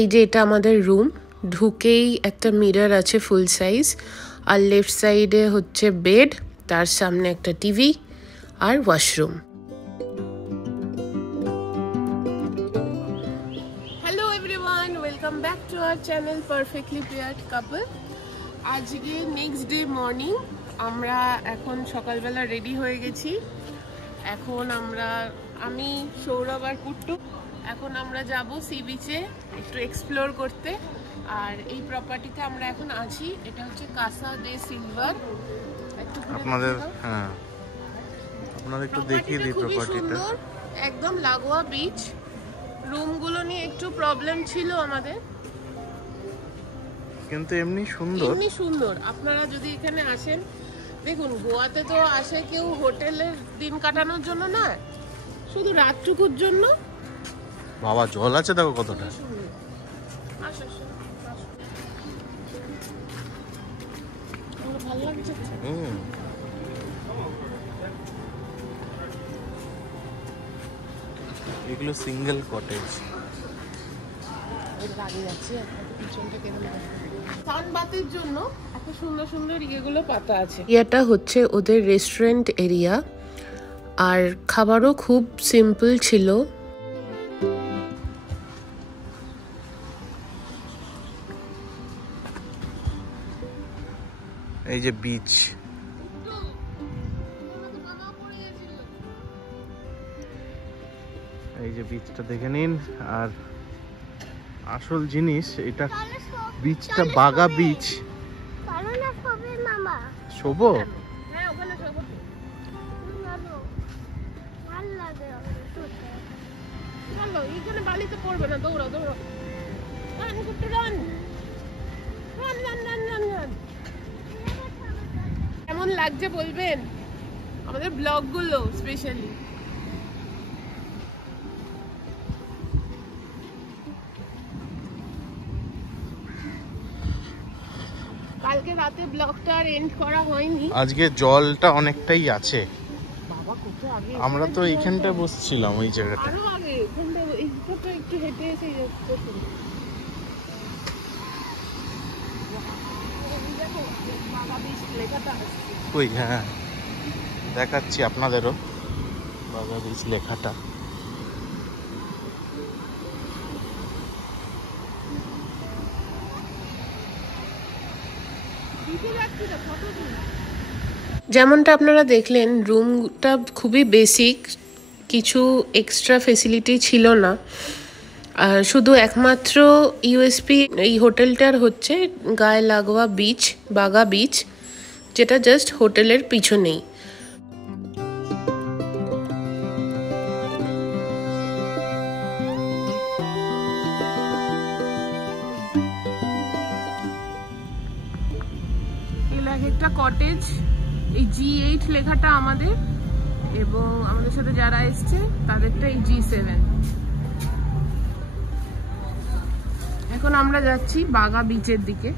এই যে এটা আমাদের রুম, ঢুকেই একটা মিরর আছে ফুল সাইজ, আর লেফট সাইডে হচ্ছে বেড, তার সামনে একটা টিভি আর washroom. Hello everyone, welcome back to our channel perfectly paired couple. আজকে নেক্সট ডে মর্নিং, আমরা এখন সকালবেলা রেডি হয়ে গেছি। এখন আমি সৌরভ আর কুট্টু এখন আমরা যাব সি বিচে একটু এক্সপ্লোর করতে। আর এই প্রপার্টিতে আমরা এখন আছি, এটা হচ্ছে কাসা দে সিলভার। আপনাদের একটু দেখিয়ে দিই প্রপার্টিটা। একদম লাগোয়া বিচ। রুমগুলো নিয়ে একটু প্রবলেম ছিল আমাদের, কিন্তু এমনি সুন্দর। আপনারা যদি এখানে আসেন, দেখুন গোয়াতে তো আসে কেউ হোটেলের দিন কাটানোর জন্য না, শুধু রাতটুকুর জন্য। বাবা জল আছে দেখো কতটা। ভালো লাগছে। এগুলো সিঙ্গেল কটেজ। সানবাতের জন্য এত সুন্দর সুন্দর ইয়েগুলো পাতা আছে। এটা হচ্ছে ওদের রেস্টুরেন্ট এরিয়া, আর খাবারও খুব সিম্পল ছিল। এই যে বিচ, এই যে বিচটা দেখে নিন। আর আসল জিনিস এটা, বিচটা বাগা বিচ। শোবো? বালিতে পড়বে না, দৌড়ো দৌড়ো। কেমন লাগছে বলবেন আমাদের ব্লগগুলো, স্পেশালি কালকে রাতে ব্লগটা আর এন্ড করা হয়নি। আজকে জলটা অনেকটাই আছে। আমরা তো এইখানটা বসছিলাম, ওই জায়গাটা আরো আগে এখানটা একটু হেঁটে এসে ওই হ্যাঁ দেখাচ্ছি আপনাদেরও বাগা বিচ লেখাটা। যেমনটা আপনারা দেখলেন, রুমটা খুবই বেসিক, কিছু এক্সট্রা ফেসিলিটি ছিল না। শুধু একমাত্র ইউএসপি এই হোটেলটার হচ্ছে গায়ে লাগোয়া বিচ, বাগা বিচ, যেটা জাস্ট হোটেলের পিছনেই। একটা কটেজ, এই G8 লেখাটা আমাদের, এবং আমাদের সাথে যারা এসছে তাদেরটা এই G7। এখন আমরা যাচ্ছি বাগা বিচের দিকে।